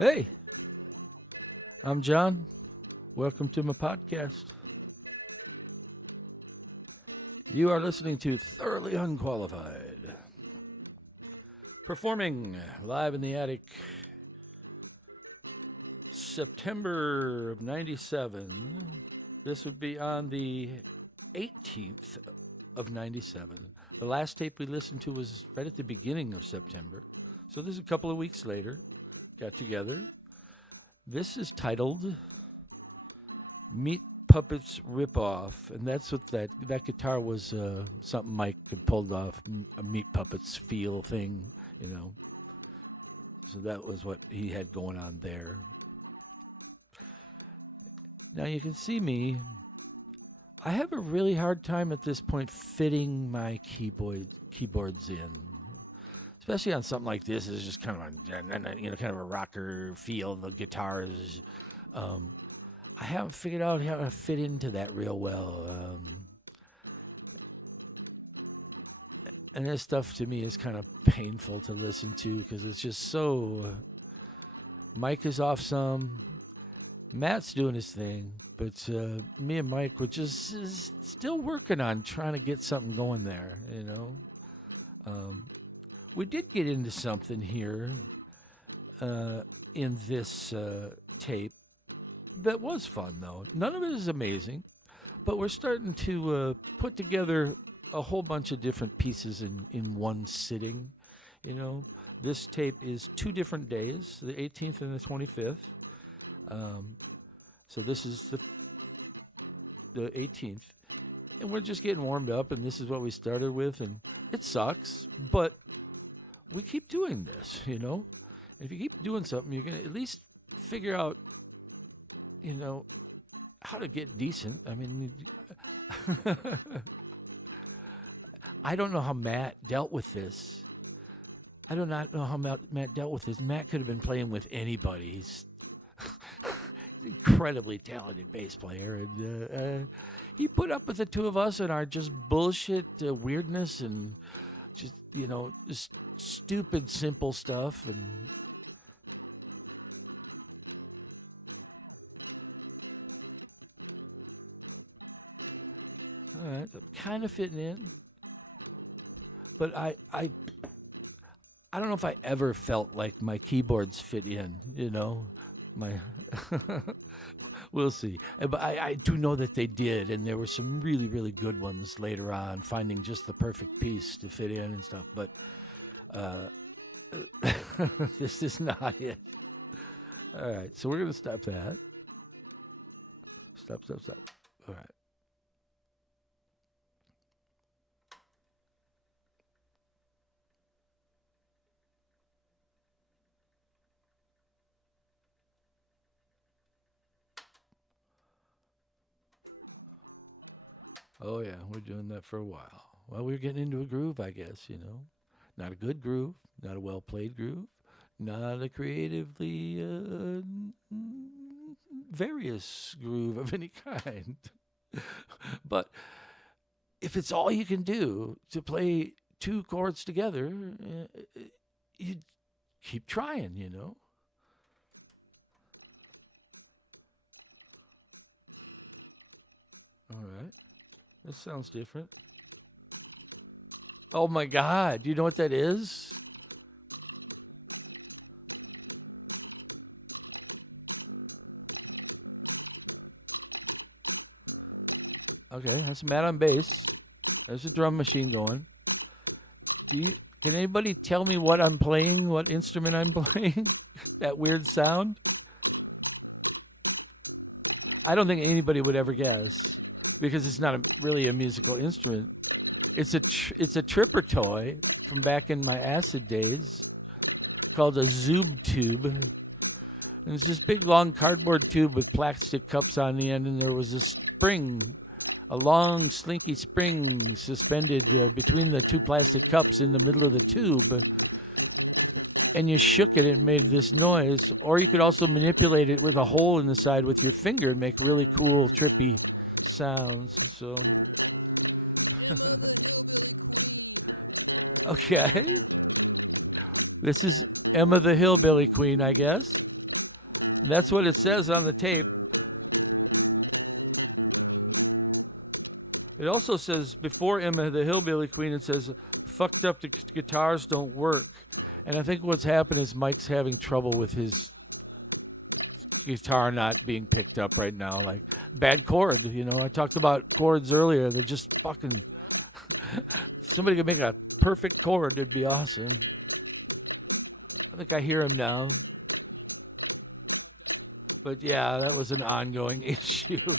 Hey, I'm John. Welcome to my podcast. You are listening to Thoroughly Unqualified, performing live in the attic, September of 97. This would be on the 18th of 97. The last tape we listened to was right at the beginning of September. So this is a couple of weeks later. Got together. This is titled Meat Puppets Ripoff, and that's what that guitar was. Something Mike had pulled off, a Meat Puppets feel thing, you know. So that was what he had going on there. Now you can see me. I have a really hard time at this point fitting my keyboards in, especially on something like this. It's just kind of kind of a rocker feel. The guitars. I haven't figured out how to fit into that real well. And this stuff to me is kind of painful to listen to because it's just so. Mike is off some. Matt's doing his thing, but me and Mike were just still working on trying to get something going there, you know. We did get into something here in this tape that was fun, though. None of it is amazing, but we're starting to put together a whole bunch of different pieces in one sitting. You know, this tape is 2 different days, the 18th and the 25th. So this is the 18th, and we're just getting warmed up, and this is what we started with, and it sucks, but we keep doing this, you know. And if you keep doing something, you're gonna at least figure out, you know, how to get decent. I mean, I don't know how Matt dealt with this. I do not know how Matt dealt with this. Matt could have been playing with anybody. He's incredibly talented bass player, and he put up with the two of us and our just bullshit weirdness and just, you know, just stupid simple stuff. And all right, I'm kind of fitting in, but I don't know if I ever felt like my keyboards fit in, you know. My we'll see. But I do know that they did, and there were some really, really good ones later on, finding just the perfect piece to fit in and stuff. But this is not it. All right, so we're going to stop that. Stop. All right. Oh, yeah, we're doing that for a while. Well, we're getting into a groove, I guess, you know. Not a good groove, not a well played groove, not a creatively various groove of any kind. But if it's all you can do to play 2 chords together, you keep trying, you know. All right. This sounds different. Oh my God. Do you know what that is? Okay, that's Matt on bass. There's a drum machine going. Do you? Can anybody tell me what I'm playing? What instrument I'm playing? That weird sound. I don't think anybody would ever guess because it's not really a musical instrument. It's a tripper toy from back in my acid days called a Zoob tube. And it's this big long cardboard tube with plastic cups on the end, and there was a spring, a long slinky spring suspended between the 2 plastic cups in the middle of the tube. And you shook it and it made this noise. Or you could also manipulate it with a hole in the side with your finger and make really cool, trippy sounds. So, okay. This is Emma the Hillbilly Queen, I guess. That's what it says on the tape. It also says before Emma the Hillbilly Queen, it says fucked up the guitars don't work. And I think what's happened is Mike's having trouble with his guitar not being picked up right now. Like bad chord, I talked about chords earlier. They're just fucking. If somebody could make a perfect chord, it'd be awesome. I think I hear him now. But yeah, that was an ongoing issue.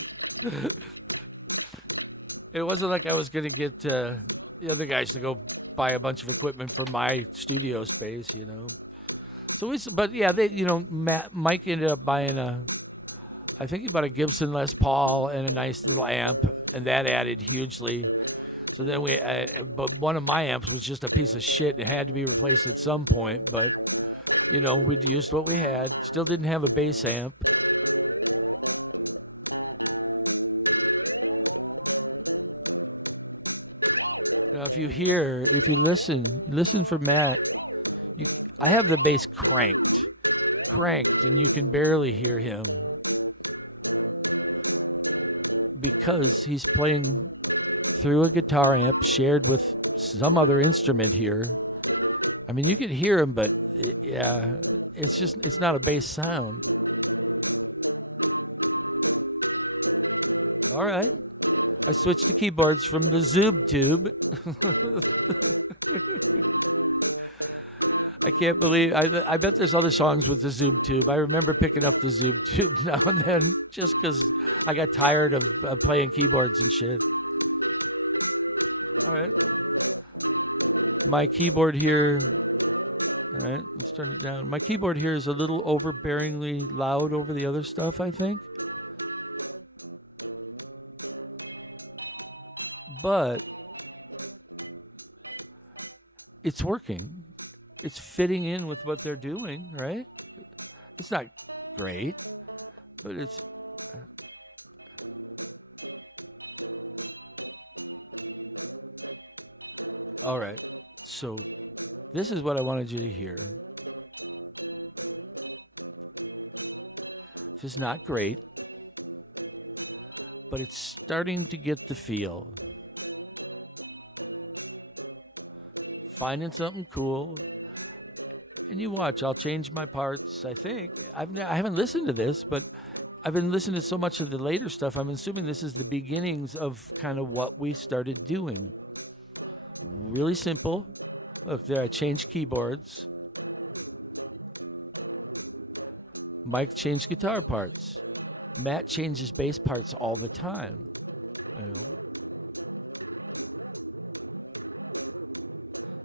It wasn't like I was going to get the other guys to go buy a bunch of equipment for my studio space. But yeah, Mike ended up buying I think he bought a Gibson Les Paul and a nice little amp, and that added hugely. So then but one of my amps was just a piece of shit and had to be replaced at some point. But we'd used what we had. Still didn't have a bass amp. Now, if you listen for Matt. I have the bass cranked, and you can barely hear him because he's playing through a guitar amp shared with some other instrument here. I mean, you can hear him, but yeah, it's not a bass sound. All right. I switched to keyboards from the Zoob tube. I can't believe. I bet there's other songs with the Zoob tube. I remember picking up the Zoob tube now and then just because I got tired of playing keyboards and shit. All right. My keyboard here. All right, let's turn it down. My keyboard here is a little overbearingly loud over the other stuff, I think. But it's working. It's fitting in with what they're doing, right? It's not great, but it's all right. So this is what I wanted you to hear. This is not great, but it's starting to get the feel. Finding something cool. And you watch, I'll change my parts, I think. I haven't listened to this, but I've been listening to so much of the later stuff. I'm assuming this is the beginnings of kind of what we started doing. Really simple. Look, there I changed keyboards. Mike changed guitar parts. Matt changes bass parts all the time.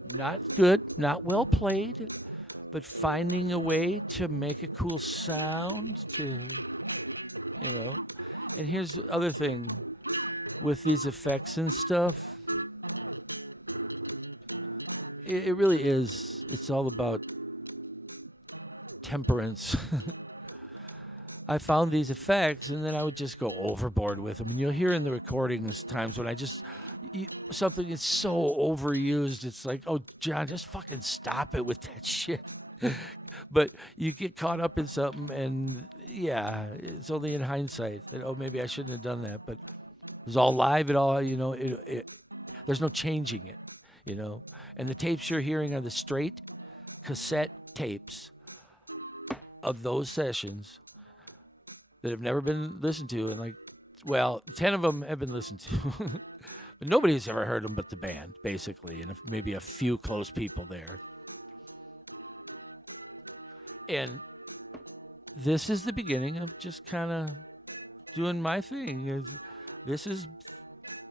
Not good, not well played, but finding a way to make a cool sound And here's the other thing with these effects and stuff. It really is. It's all about temperance. I found these effects, and then I would just go overboard with them. And you'll hear in the recordings times when something is so overused. It's like, oh, John, just fucking stop it with that shit. But you get caught up in something, and yeah, it's only in hindsight that maybe I shouldn't have done that. But it was all live. It all there's no changing it. And the tapes you're hearing are the straight cassette tapes of those sessions that have never been listened to. And 10 of them have been listened to. But nobody's ever heard them but the band, basically, and maybe a few close people there. And this is the beginning of just kind of doing my thing. This is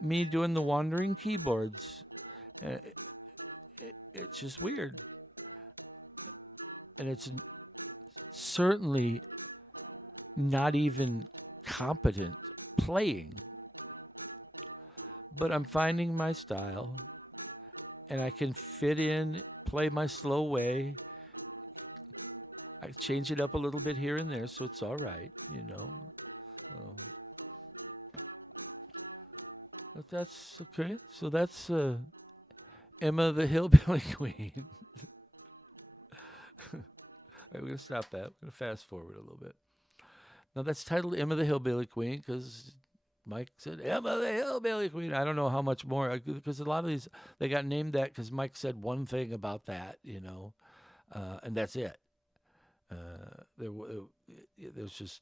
me doing the wandering keyboards. It's just weird. And it's certainly not even competent playing. But I'm finding my style, and I can fit in, play my slow way. I change it up a little bit here and there, so it's all right, But that's okay. So that's Emma the Hillbilly Queen. All right, we're going to stop that. We're going to fast forward a little bit. Now that's titled Emma the Hillbilly Queen because Mike said Emma the Hillbilly Queen. I don't know how much more because a lot of these they got named that because Mike said one thing about that, and that's it. There's just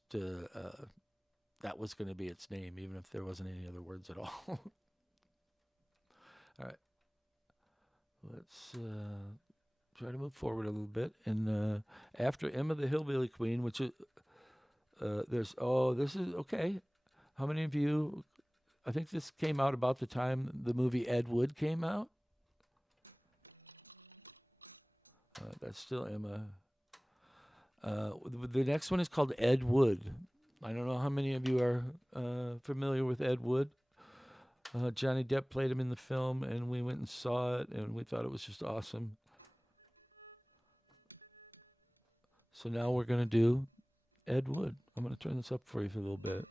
that was going to be its name, even if there wasn't any other words at all. All right, let's try to move forward a little bit. And after Emma the Hillbilly Queen, which is this is okay. How many of you? I think this came out about the time the movie Ed Wood came out. That's still Emma. The next one is called Ed Wood. I don't know how many of you are familiar with Ed Wood. Johnny Depp played him in the film, and we went and saw it, and we thought it was just awesome. So now we're going to do Ed Wood. I'm going to turn this up for you for a little bit.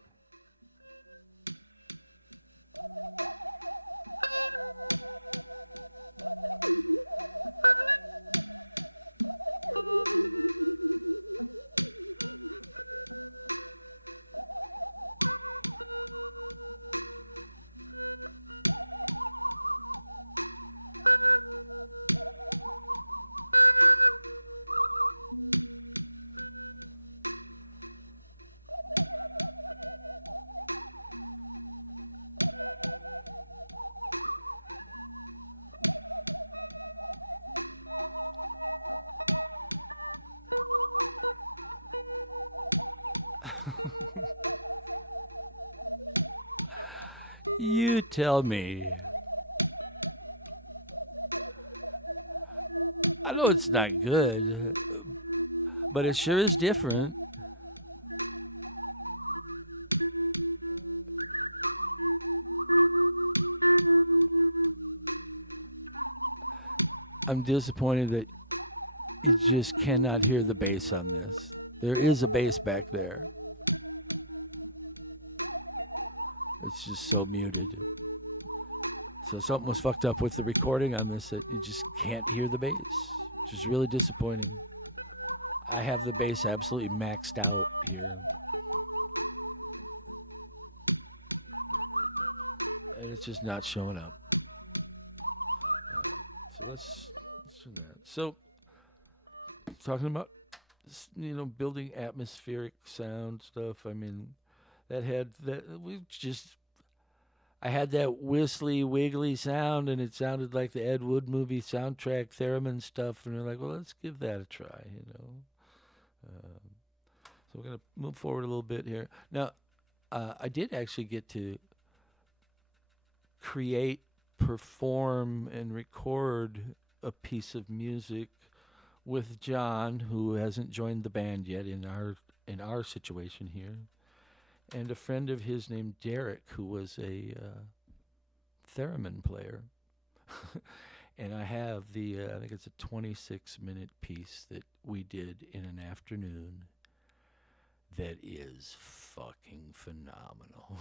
You tell me. I know it's not good, but it sure is different. I'm disappointed that you just cannot hear the bass on this. There is a bass back there. It's just so muted. So something was fucked up with the recording on this that you just can't hear the bass, which is really disappointing. I have the bass absolutely maxed out here. And it's just not showing up. All right, so let's do that. So, talking about building atmospheric sound stuff. I mean, that had that we just I had that whistly wiggly sound, and it sounded like the Ed Wood movie soundtrack theremin stuff. And we're like, well, let's give that a try. So we're gonna move forward a little bit here. Now, I did actually get to create, perform, and record a piece of music with John, who hasn't joined the band yet in our situation here, and a friend of his named Derek, who was a theremin player. And I have I think it's a 26-minute piece that we did in an afternoon that is fucking phenomenal.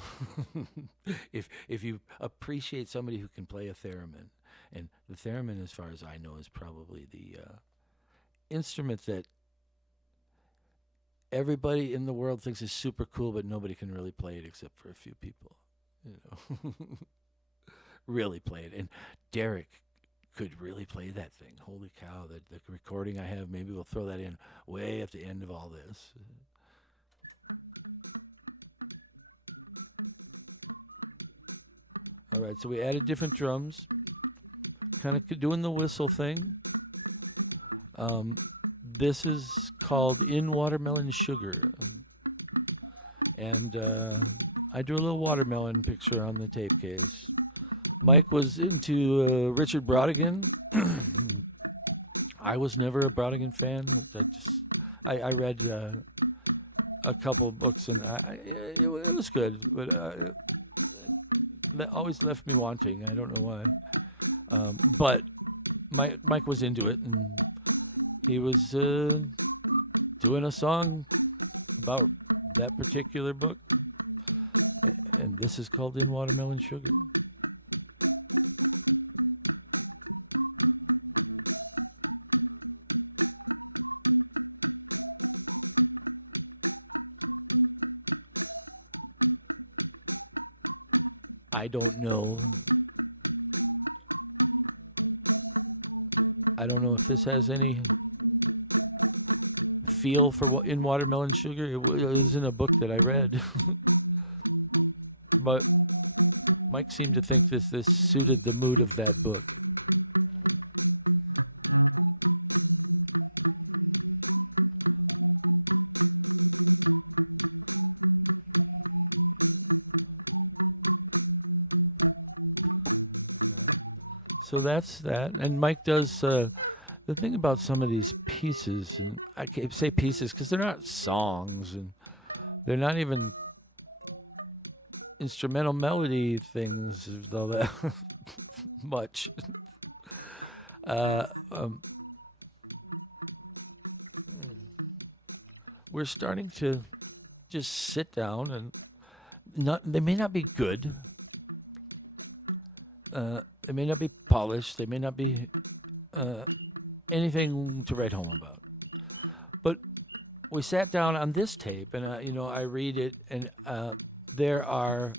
if you appreciate somebody who can play a theremin, and the theremin, as far as I know, is probably the instrument that everybody in the world thinks is super cool, but nobody can really play it except for a few people. Really play it. And Derek could really play that thing. Holy cow, the recording I have, maybe we'll throw that in way at the end of all this. All right, so we added different drums, kind of doing the whistle thing. This is called In Watermelon Sugar. And I drew a little watermelon picture on the tape case. Mike was into Richard Brautigan. I was never a Brautigan fan. I read a couple of books, and it was good, but that always left me wanting. I don't know why. But Mike was into it, and he was doing a song about that particular book, and this is called In Watermelon Sugar. I don't know. I don't know if this has any feel for what in watermelon sugar. It was in a book that I read, but Mike seemed to think this suited the mood of that book. So that's that. And Mike does the thing about some of these pieces, and I can't say pieces because they're not songs and they're not even instrumental melody things, though that much. Uh, um, we're starting to just sit down and not. They may not be good. They may not be polished. They may not be uh, anything to write home about. But we sat down on this tape, and I read it, and there are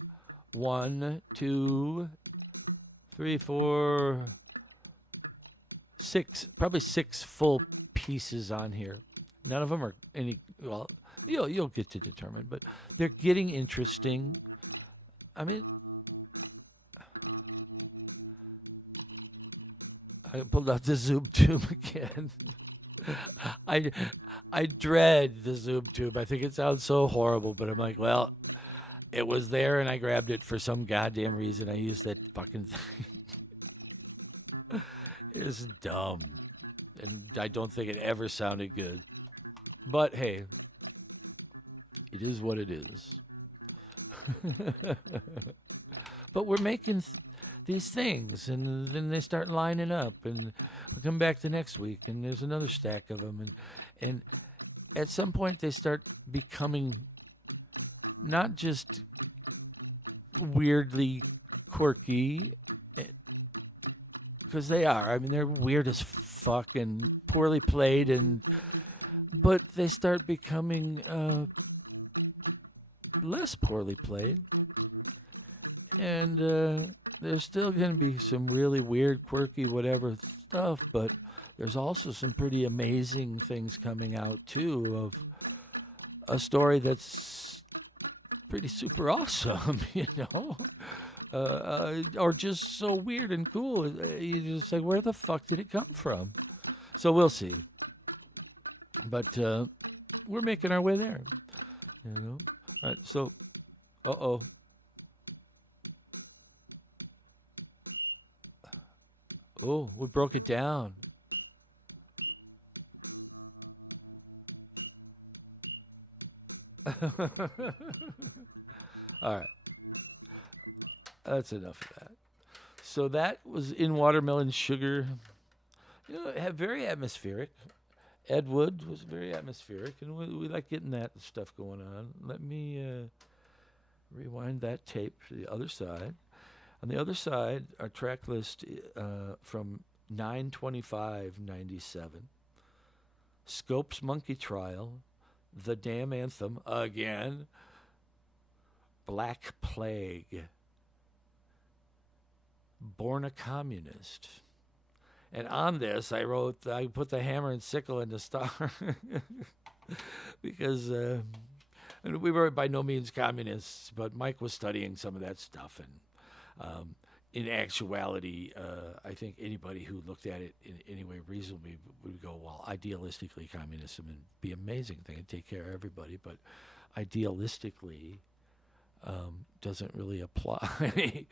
one, two, three, four, six, probably six full pieces on here. None of them are any. Well, you'll get to determine, but they're getting interesting. I mean, I pulled out the Zoom tube again. I I dread the Zoom tube. I think it sounds so horrible, but I'm like, well, it was there, and I grabbed it for some goddamn reason. I used that fucking thing. It's dumb, and I don't think it ever sounded good. But hey, it is what it is. But we're making these things, and then they start lining up, and we come back the next week, and there's another stack of them, and at some point they start becoming not just weirdly quirky, because they are. I mean, they're weird as fuck and poorly played, and but they start becoming less poorly played, and there's still going to be some really weird, quirky, whatever stuff, but there's also some pretty amazing things coming out too of a story that's pretty super awesome, or just so weird and cool. You just like, where the fuck did it come from? So we'll see. But we're making our way there, All right, so, uh-oh. Oh, we broke it down. All right, that's enough of that. So that was in watermelon sugar. Very atmospheric. Ed Wood was very atmospheric, and we like getting that stuff going on. Let me rewind that tape to the other side. On the other side, our track list from 9/25/97, Scope's Monkey Trial, The Damn Anthem again, Black Plague, Born a Communist. And on this, I put the hammer and sickle in the star because we were by no means communists, but Mike was studying some of that stuff. And in actuality, I think anybody who looked at it in any way reasonably would go, well, idealistically, communism would be an amazing thing and take care of everybody. But idealistically, doesn't really apply.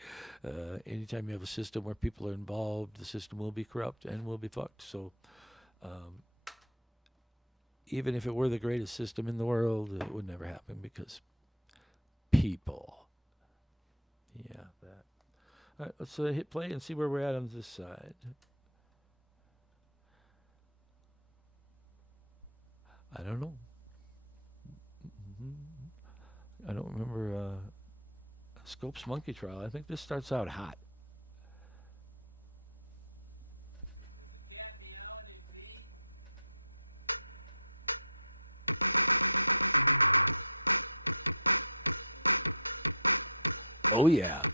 Anytime you have a system where people are involved, the system will be corrupt and will be fucked. So even if it were the greatest system in the world, it would never happen because people. Yeah, that. All right, let's hit play and see where we're at on this side. I don't know. I don't remember Scope's Monkey Trial. I think this starts out hot. Oh, yeah.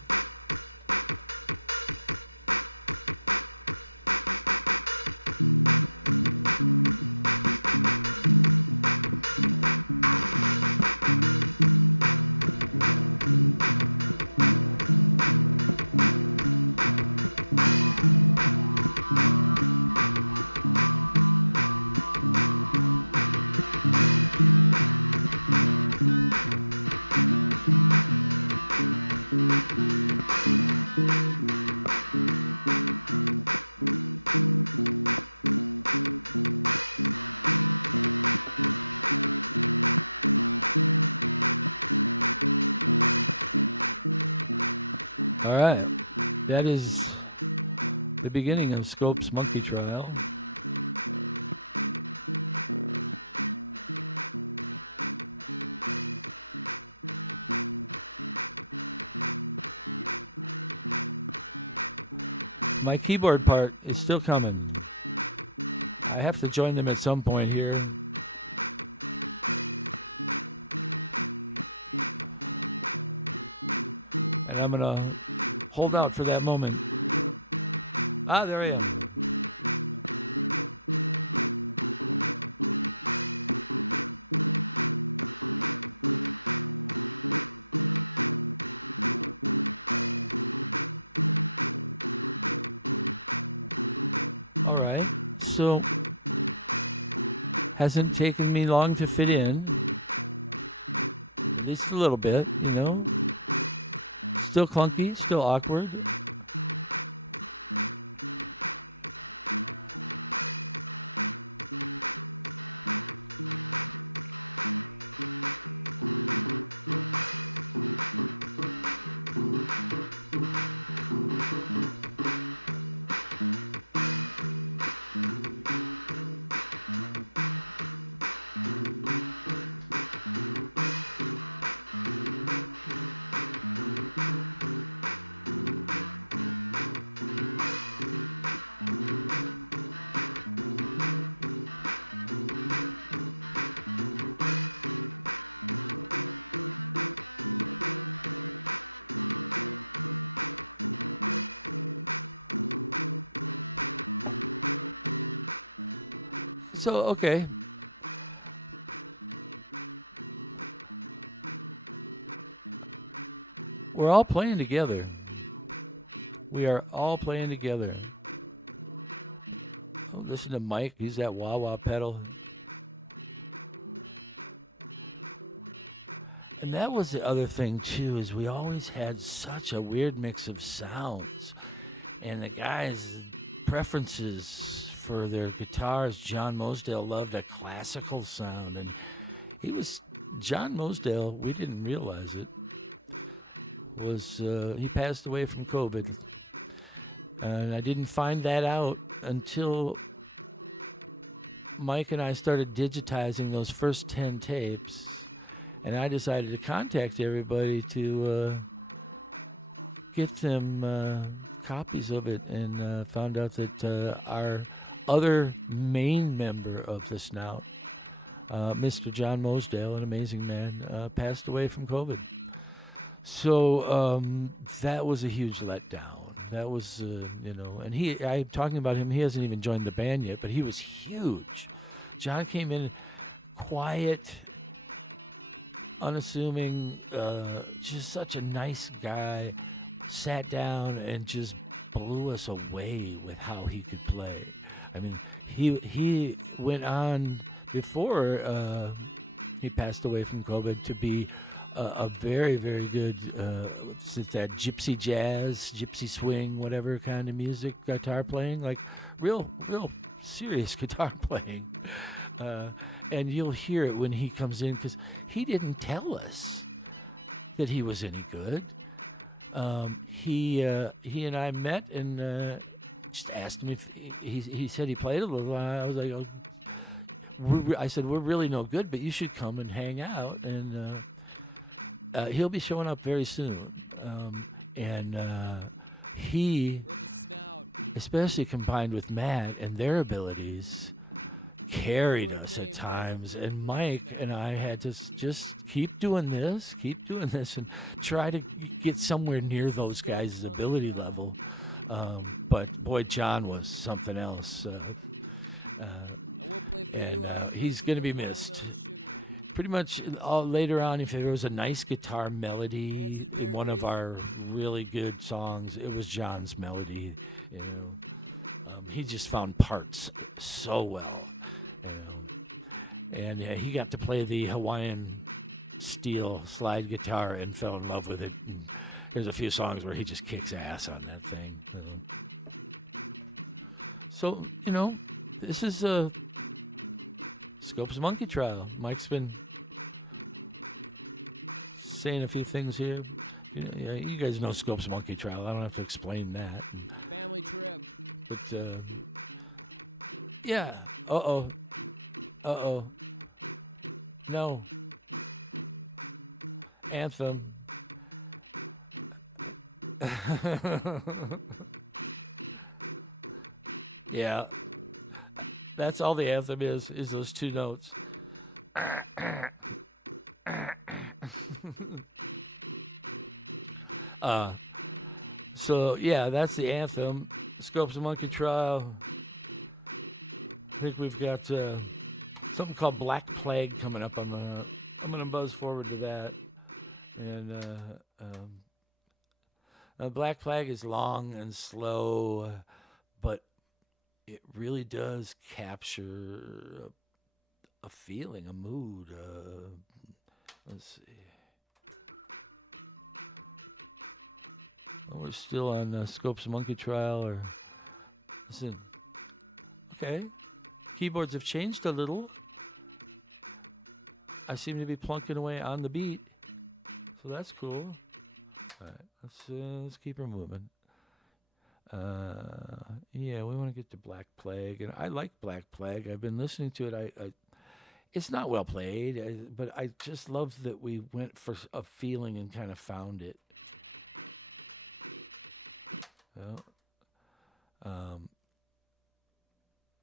All right. That is the beginning of Scope's Monkey Trial. My keyboard part is still coming. I have to join them at some point here. And I'm going to hold out for that moment. Ah, there I am. All right. So, hasn't taken me long to fit in. At least a little bit, you know. Still clunky, still awkward. So, okay. We're all playing together. We are all playing together. Oh, listen to Mike. He's that wah wah pedal. And that was the other thing too, is we always had such a weird mix of sounds. And the guys' preferences for their guitars, John Mosdale loved a classical sound, and he was John Mosdale. We didn't realize it. Was he passed away from COVID, and I didn't find that out until Mike and I started digitizing those first 10 tapes, and I decided to contact everybody to get them copies of it, and found out that our other main member of the Snout, Mr. John Mosdale, an amazing man, passed away from COVID. So that was a huge letdown. That was, and I'm talking about him. He hasn't even joined the band yet, but he was huge. John came in quiet, unassuming, just such a nice guy. Sat down and just blew us away with how he could play. I mean, he went on before he passed away from COVID to be a very, very good that gypsy jazz, gypsy swing, whatever kind of music, guitar playing, like real serious guitar playing. And you'll hear it when he comes in, because he didn't tell us that he was any good. He and I met and just asked him if he said he played a little. I was like, oh, I said, we're really no good, but you should come and hang out. And he'll be showing up very soon. And he, especially combined with Matt and their abilities, carried us at times. And Mike and I had to just keep doing this, and try to get somewhere near those guys' ability level. But boy, John was something else. And he's going to be missed. Pretty much all, later on, if there was a nice guitar melody in one of our really good songs, it was John's melody. You know, he just found parts so well. You know, and he got to play the Hawaiian steel slide guitar and fell in love with it. And there's a few songs where he just kicks ass on that thing. So this is a Scope's Monkey Trial. Mike's been saying a few things here. Yeah, you guys know Scope's Monkey Trial. I don't have to explain that. But yeah. Uh oh. Uh oh. No. Anthem. Yeah. That's all the anthem is those two notes. uh so yeah, that's the anthem. Scopes of Monkey Trial. I think we've got something called Black Plague coming up. I'm gonna buzz forward to that. And Black Plague is long and slow, but it really does capture a feeling, a mood. Let's see. Oh, we're still on Scopes Monkey Trial. Or listen, okay, keyboards have changed a little. I seem to be plunking away on the beat, so that's cool. All right, let's keep her moving. Yeah, we want to get to Black Plague, and I like Black Plague. I've been listening to it. I it's not well played, but I just love that we went for a feeling and kind of found it. Well,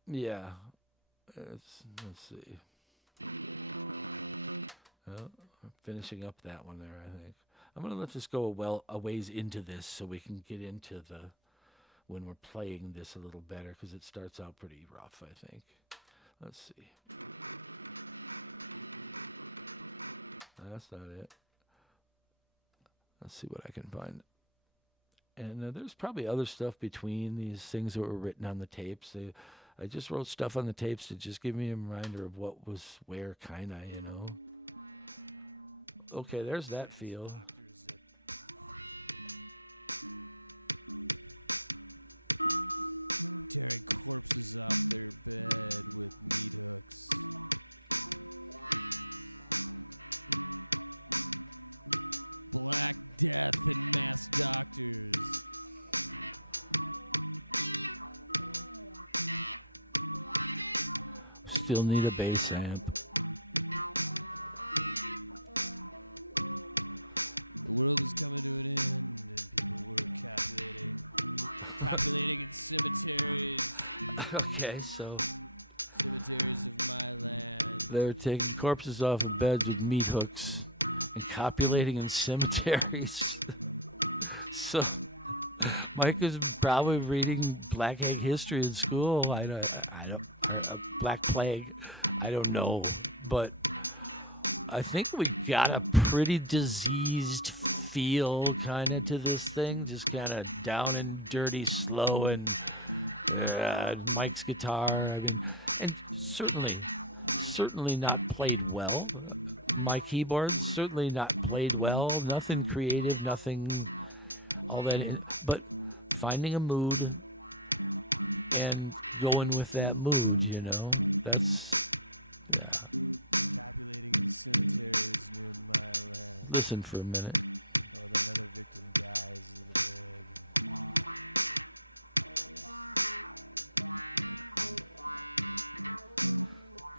yeah. Let's see. Well, finishing up that one there, I think. I'm gonna let this go a ways into this so we can get into the when we're playing this a little better because it starts out pretty rough, I think. Let's see. That's not it. Let's see what I can find. And there's probably other stuff between these things that were written on the tapes. I just wrote stuff on the tapes to just give me a reminder of what was where, kind of, you know. Okay, there's that feel. Still need a bass amp. Okay, so they're taking corpses off of beds with meat hooks and copulating in cemeteries. So Mike is probably reading Black Egg history in school. I don't, or Black Plague. I don't know, but I think we got a pretty diseased feel kind of to this thing, just kind of down and dirty, slow, and Mike's guitar. I mean, and certainly not played well. My keyboards certainly not played well. Nothing creative, nothing all that. But finding a mood and going with that mood, you know, that's yeah. Listen for a minute.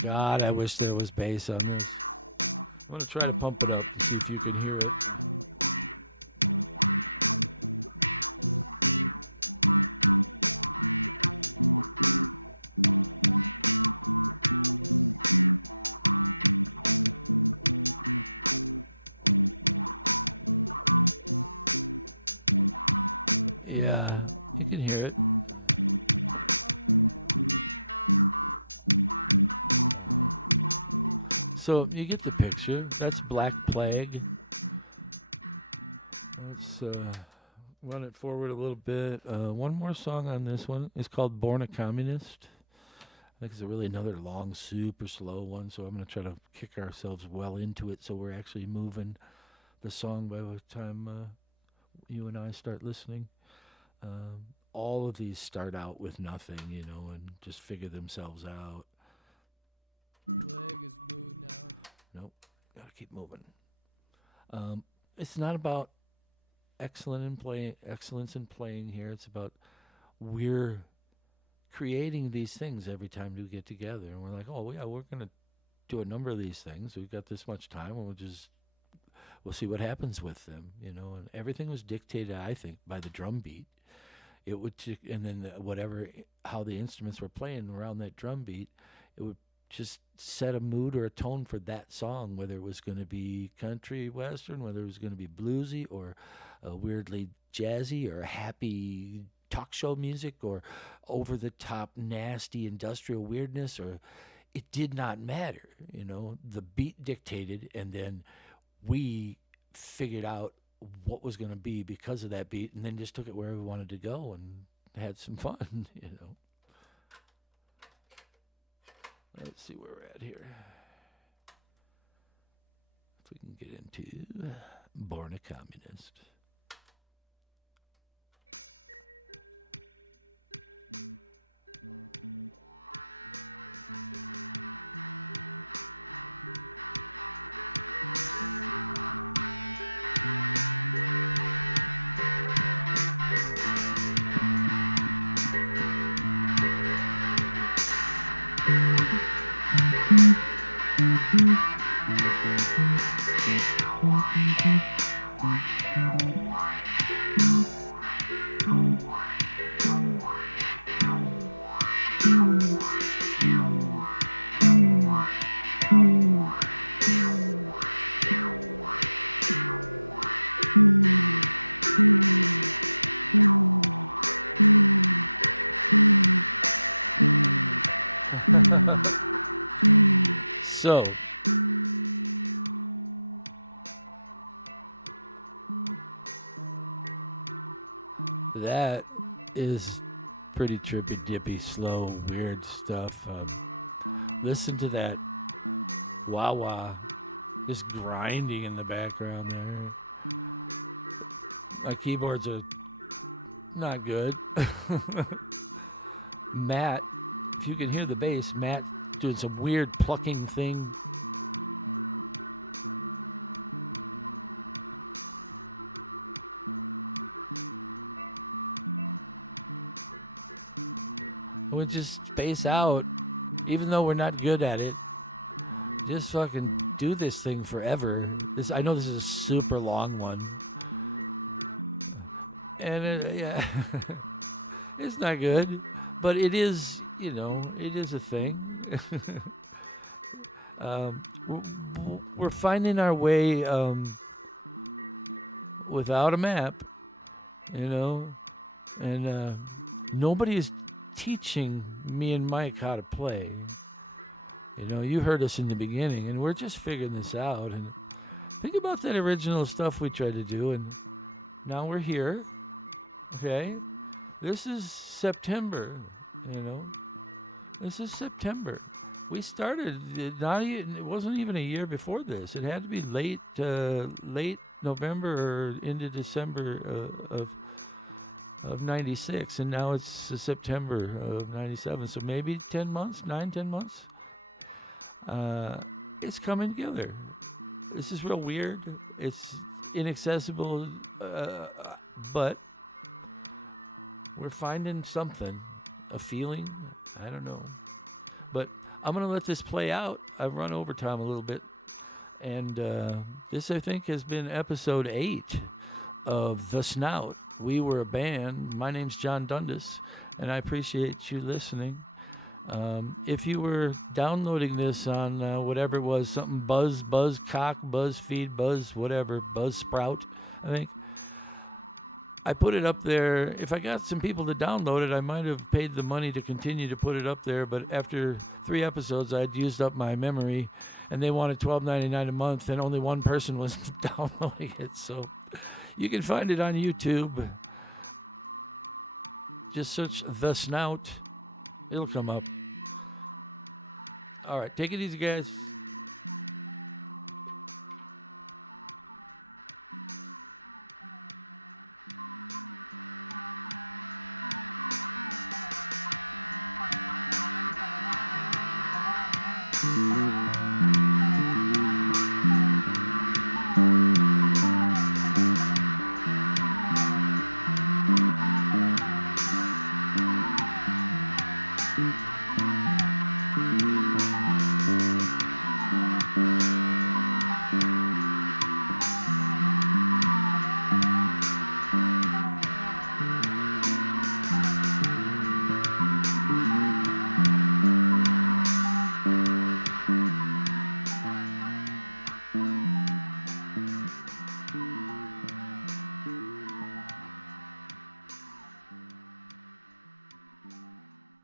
God, I wish there was bass on this. I'm gonna try to pump it up and see if you can hear it. Yeah, you can hear it. So you get the picture. That's Black Plague. Let's run it forward a little bit. One more song on this one. It's called Born a Communist. I think it's a really another long, super slow one. So I'm going to try to kick ourselves well into it so we're actually moving the song by the time you and I start listening. Um, all of these start out with nothing, you know, and just figure themselves out. Nope, gotta keep moving. It's not about excellence in playing here. It's about we're creating these things every time we get together, and we're like, oh yeah, we're gonna do a number of these things. We've got this much time, and we'll see what happens with them, And everything was dictated, I think, by the drum beat. It would, and then whatever how the instruments were playing around that drum beat, it would just set a mood or a tone for that song, whether it was going to be country western, whether it was going to be bluesy or weirdly jazzy or happy talk show music or over the top nasty industrial weirdness, or it did not matter. The beat dictated, and then we figured out what was going to be because of that beat, and then just took it where we wanted to go and had some fun. Let's see where we're at here. If we can get into Born a Communist. So, that is pretty trippy, dippy, slow, weird stuff. Listen to that wah wah just grinding in the background there. My keyboards are not good. Matt, if you can hear the bass, Matt doing some weird plucking thing. We just space out, even though we're not good at it. Just fucking do this thing forever. I know this is a super long one, and yeah, it's not good, but it is. It is a thing. We're finding our way without a map, and nobody is teaching me and Mike how to play. You heard us in the beginning, and we're just figuring this out. And think about that original stuff we tried to do, and now we're here. Okay, this is September. This is September. We started it wasn't even a year before this. It had to be late November or into December of 96, and now it's September of 97. So maybe 10 months, 10 months. It's coming together. This is real weird. It's inaccessible, but we're finding something, a feeling. I don't know. But I'm going to let this play out. I've run over time a little bit. And this, I think, has been episode 8 of The Snout. We were a band. My name's John Dundas, and I appreciate you listening. If you were downloading this on whatever it was, something Buzzcock, BuzzFeed, whatever, Buzzsprout, I think, I put it up there. If I got some people to download it, I might have paid the money to continue to put it up there. But after 3 episodes, I'd used up my memory, and they wanted $12.99 a month, and only one person was downloading it. So you can find it on YouTube. Just search The Snout. It'll come up. All right, take it easy, guys.